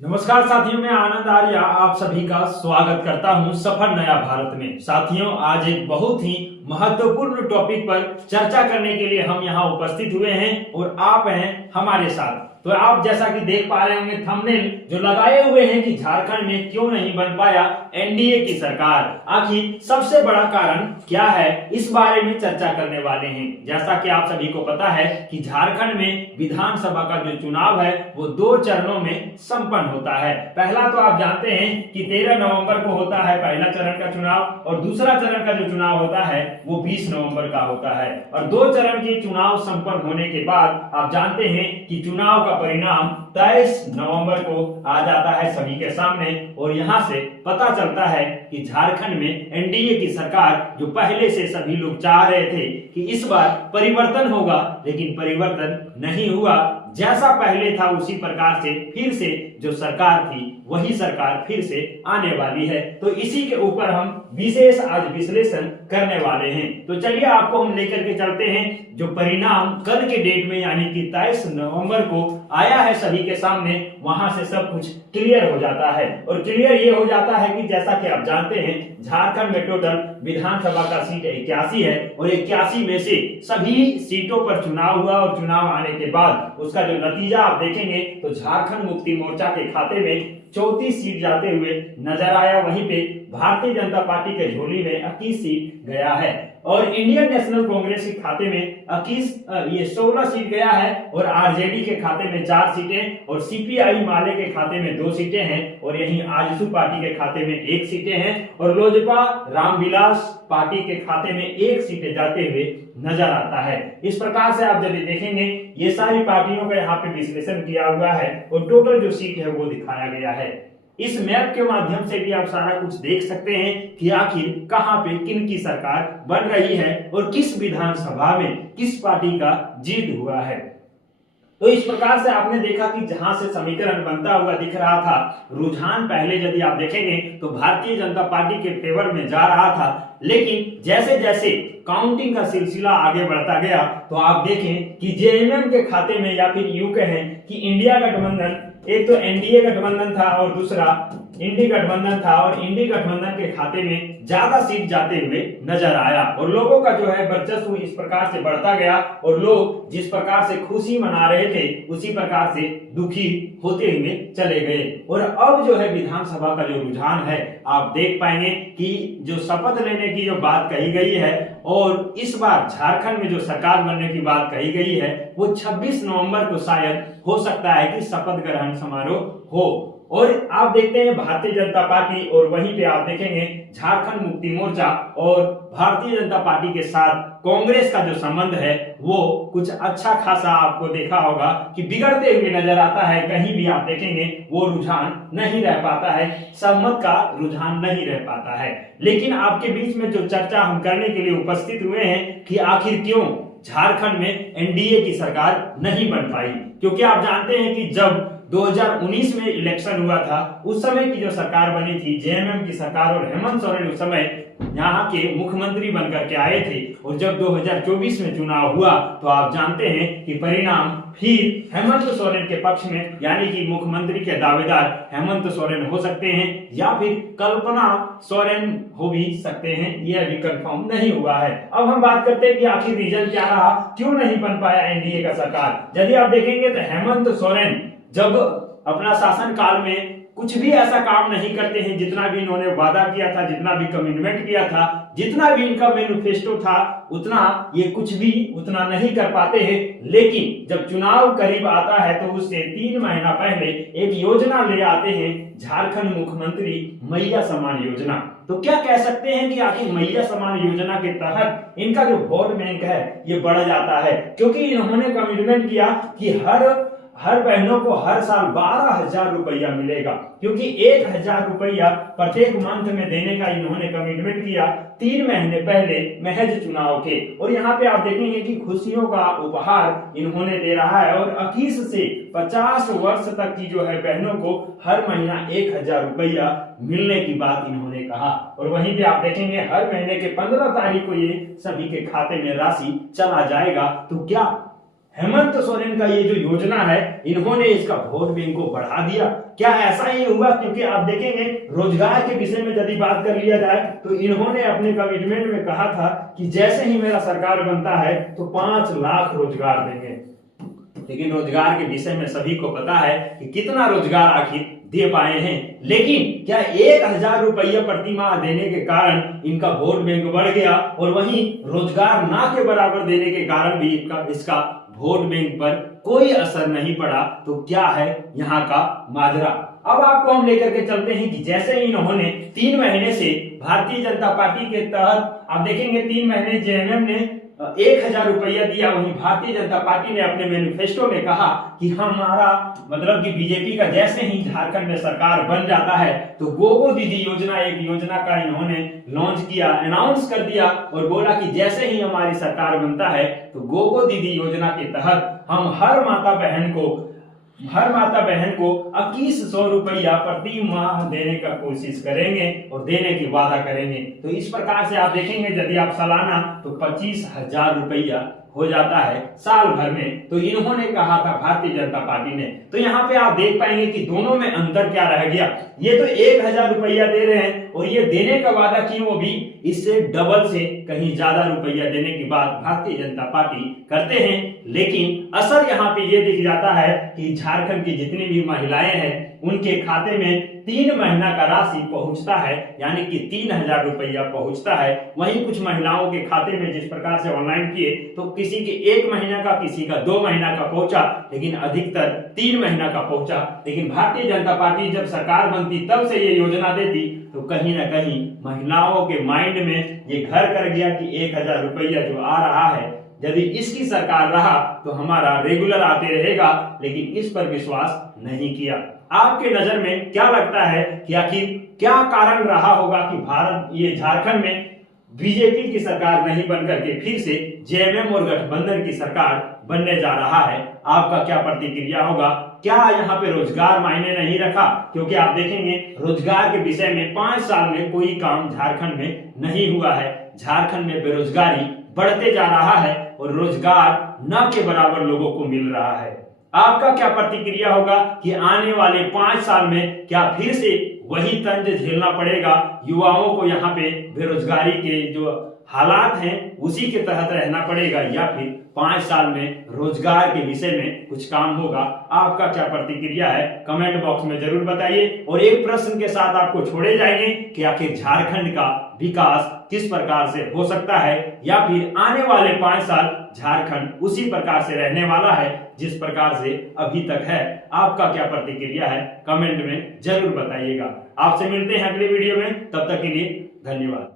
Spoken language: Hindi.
नमस्कार साथियों, मैं आनंद आर्य आप सभी का स्वागत करता हूं सफर नया भारत में। साथियों, आज एक बहुत ही महत्वपूर्ण टॉपिक पर चर्चा करने के लिए हम यहां उपस्थित हुए हैं और आप हैं हमारे साथ। तो आप जैसा कि देख पा रहे होंगे थंबनेल जो लगाए हुए हैं कि झारखंड में क्यों नहीं बन पाया एनडीए की सरकार, आखिर सबसे बड़ा कारण क्या है, इस बारे में चर्चा करने वाले हैं। जैसा कि आप सभी को पता है कि झारखंड में विधानसभा का जो चुनाव है वो 2 चरणों में संपन्न होता है। पहला तो आप जानते हैं कि 13 नवंबर को होता है पहला चरण का चुनाव, और दूसरा चरण का जो चुनाव होता है वो 20 नवंबर का होता है। और 2 चरण के चुनाव संपन्न होने के बाद आप जानते हैं कि चुनाव का परिणाम 23 नवंबर को आ जाता है सभी के सामने, और यहां से पता चलता है कि झारखंड में एनडीए की सरकार, जो पहले से सभी लोग चाह रहे थे कि इस बार परिवर्तन होगा, लेकिन परिवर्तन नहीं हुआ। जैसा पहले था उसी प्रकार से फिर से जो सरकार थी वही सरकार फिर से आने वाली है। तो इसी के ऊपर हम विशेष आज विश्लेषण करने वाले हैं। तो चलिए आपको हम लेकर के चलते हैं जो परिणाम कल के डेट में यानी कि 23 नवंबर को आया है सभी के सामने। वहां से सब कुछ क्लियर हो जाता है, और क्लियर ये हो जाता है कि जैसा कि आप जानते हैं झारखंड में टोटल विधानसभा का सीट 81 है, और 81 में से सभी सीटों पर चुनाव हुआ, और चुनाव आने के बाद उसका जो नतीजा आप देखेंगे तो झारखंड मुक्ति मोर्चा के खाते में 34 सीट जाते हुए नजर आया। वहीं पे भारतीय जनता पार्टी के झोली में 21 सीट गया है, और इंडियन नेशनल कांग्रेस के खाते में 16 सीट गया है, और आरजेडी के खाते में 4 सीटें, और सीपीआई माले के खाते में 2 सीटें हैं, और यहीं आजसू पार्टी के खाते में 1 सीटें हैं, और लोजपा रामविलास पार्टी के खाते में 1 सीटें जाते हुए नजर आता है। इस प्रकार से आप यदि देखेंगे ये सारी पार्टियों का यहाँ पे विश्लेषण किया हुआ है, और टोटल जो सीट है वो दिखाया गया है। इस मैप के माध्यम से भी आप सारा कुछ देख सकते हैं कि आखिर कहां पे किन की सरकार बन रही है और किस विधानसभा में किस पार्टी का जीत हुआ है। तो इस प्रकार से आपने देखा कि जहां से समीकरण बनता हुआ दिख रहा था, रुझान पहले यदि आप देखेंगे तो भारतीय जनता पार्टी के फेवर में जा रहा था, लेकिन जैसे जैसे काउंटिंग का सिलसिला आगे बढ़ता गया तो आप देखें कि जेएमएम के खाते में, या फिर यूं कहें कि इंडिया गठबंधन, एक तो एनडीए गठबंधन था और दूसरा इंडी गठबंधन था, और इंडी गठबंधन के खाते में ज्यादा सीट जाते हुए नजर आया, और लोगों का जो है वर्चस्व इस प्रकार से बढ़ता गया, और लोग जिस प्रकार से खुशी मना रहे थे उसी प्रकार से दुखी होते हुए चले गए। और अब जो है विधानसभा का जो रुझान है आप देख पाएंगे कि जो शपथ लेने की जो बात कही गई है, और इस बार झारखंड में जो सरकार बनने की बात कही गई है वो 26 नवंबर को शायद हो सकता है कि शपथ ग्रहण समारोह हो। और आप देखते हैं भारतीय जनता पार्टी, और वहीं पे आप देखेंगे झारखंड मुक्ति मोर्चा और भारतीय जनता पार्टी के साथ कांग्रेस का जो संबंध है वो कुछ अच्छा खासा आपको देखा होगा कि बिगड़ते हुए नजर आता है। कहीं भी आप देखेंगे वो रुझान नहीं रह पाता है, सहमत का रुझान नहीं रह पाता है। लेकिन आपके बीच में जो चर्चा हम करने के लिए उपस्थित हुए हैं कि आखिर क्यों झारखंड में एनडीए की सरकार नहीं बन पाई, क्योंकि आप जानते हैं कि जब 2019 में इलेक्शन हुआ था उस समय की जो सरकार बनी थी जेएमएम की सरकार, और हेमंत सोरेन उस समय यहाँ के मुख्यमंत्री बनकर के आए थे, और जब 2024 में चुनाव हुआ तो आप जानते हैं कि परिणाम फिर हेमंत सोरेन के पक्ष में, यानी कि मुख्यमंत्री के दावेदार हेमंत सोरेन हो सकते हैं या फिर कल्पना सोरेन हो भी सकते हैं, यह अभी कंफर्म नहीं हुआ है। अब हम बात करते हैं कि आखिर रीजन क्या रहा, क्यों नहीं बन पाया एनडीए का सरकार। यदि आप देखेंगे तो हेमंत सोरेन जब अपना शासन काल में कुछ भी ऐसा काम नहीं करते हैं, जितना भी इन्होंने वादा किया था, जितना भी कमिटमेंट किया था, जितना भी इनका मैनिफेस्टो था, उतना ये कुछ भी उतना नहीं कर पाते हैं। लेकिन जब चुनाव करीब आता है तो उससे 3 महीना पहले एक योजना ले आते हैं, झारखंड मुख्यमंत्री मैया सम्मान योजना। तो क्या कह सकते हैं कि आखिर मैया सम्मान योजना के तहत इनका जो वोट बैंक है ये बढ़ जाता है, क्योंकि इन्होंने कमिटमेंट किया कि हर बहनों को हर साल 12,000 रुपया मिलेगा, क्योंकि 1,000 रुपया प्रत्येक मंथ में देने का इन्होंने कमिटमेंट किया 3 महीने पहले महज चुनाव के। और यहाँ पे आप देखेंगे कि खुशियों का उपहार इन्होंने दे रहा है, और 21 से 50 वर्ष तक की जो है बहनों को हर महीना 1,000 रुपया मिलने की बात इन्होंने कहा। और वहीं पे आप देखेंगे हर महीने के 15 तारीख को ये सभी के खाते में राशि चला जाएगा। तो क्या हेमंत सोरेन का ये जो योजना है, इन्होंने इसका वोट बैंक को बढ़ा दिया। क्या ऐसा ही हुआ? क्योंकि आप देखेंगे रोजगार के विषय में यदि बात कर लिया जाए तो इन्होंने अपने कमिटमेंट में कहा था कि जैसे ही मेरा सरकार बनता है तो 5 लाख रोजगार देंगे। लेकिन रोजगार के विषय में सभी को पता है कि कितना रोजगार आखिर दे पाए हैं। लेकिन क्या 1000 रुपया प्रति माह देने के कारण इनका वोट बैंक बढ़ गया और वहीं रोजगार ना के बराबर देने के कारण भी इसका वोट बैंक पर कोई असर नहीं पड़ा? तो क्या है यहाँ का माजरा? अब आपको हम लेकर के चलते हैं कि जैसे ही इन्होंने 3 महीने से भारतीय जनता पार्टी के तहत आप देखेंगे 3 महीने जेएमएम ने 1000 रुपया दिया, वहीं भारतीय जनता पार्टी ने अपने मैनिफेस्टो में कहा कि हमारा मतलब कि बीजेपी का जैसे ही झारखंड में सरकार बन जाता है तो गोगो दीदी योजना, एक योजना का इन्होंने लॉन्च किया, अनाउंस कर दिया और बोला कि जैसे ही हमारी सरकार बनता है तो गोगो दीदी योजना के तहत हम हर माता बहन को 2100 रुपया प्रति माह देने का कोशिश करेंगे और देने की वादा करेंगे। तो इस प्रकार से आप देखेंगे यदि आप सालाना तो 25,000 रुपया हो जाता है साल भर में। तो इन्होंने कहा था भारतीय जनता पार्टी ने। तो यहाँ पे आप देख पाएंगे कि दोनों में अंतर क्या रह गया। ये तो 1000 रुपया दे रहे हैं और ये देने का वादा की वो भी इससे डबल से कहीं ज्यादा रुपया देने की बात भारतीय जनता पार्टी करते हैं। लेकिन असर यहाँ पे ये दिख जाता है कि झारखंड की जितनी भी महिलाएं हैं उनके खाते में 3 महीना का राशि पहुंचता है, यानी कि 3000 रुपया पहुंचता है। वहीं कुछ महिलाओं के खाते में जिस प्रकार से ऑनलाइन किए तो किसी के 1 महीना का, किसी का 2 महीना का पहुंचा, लेकिन अधिकतर 3 महीना का पहुंचा। लेकिन भारतीय जनता पार्टी जब सरकार बनती तब से ये योजना देती तो कहीं ना कहीं महिलाओं के माइंड में ये घर कर गया कि 1000 रुपया जो आ रहा है, यदि इसकी सरकार रहा तो हमारा रेगुलर आते रहेगा। लेकिन इस पर विश्वास नहीं किया। आपके नजर में क्या लगता है कि आखिर क्या कारण रहा होगा कि ये झारखंड में बीजेपी की सरकार नहीं बनकर के फिर से जेएमएम और गठबंधन की सरकार बनने जा रहा है? आपका क्या प्रतिक्रिया होगा? क्या यहाँ पे रोजगार मायने नहीं रखा? क्योंकि आप देखेंगे रोजगार के विषय में 5 साल में कोई काम झारखंड में नहीं हुआ है। झारखंड में बेरोजगारी बढ़ते जा रहा है और रोजगार न के बराबर लोगों को मिल रहा है। आपका क्या प्रतिक्रिया होगा कि आने वाले 5 साल में क्या फिर से वही तंज झेलना पड़ेगा? युवाओं को यहाँ पे बेरोजगारी के जो हालात हैं उसी के तहत रहना पड़ेगा, या फिर 5 साल में रोजगार के विषय में कुछ काम होगा? आपका क्या प्रतिक्रिया है कमेंट बॉक्स में जरूर बताइए। और एक प्रश्न के साथ आपको छोड़े जाएंगे कि आखिर झारखंड का विकास किस प्रकार से हो सकता है, या फिर आने वाले 5 साल झारखंड उसी प्रकार से रहने वाला है जिस प्रकार से अभी तक है? आपका क्या प्रतिक्रिया है कमेंट में जरूर बताइएगा। आपसे मिलते हैं अगले वीडियो में, तब तक के लिए धन्यवाद।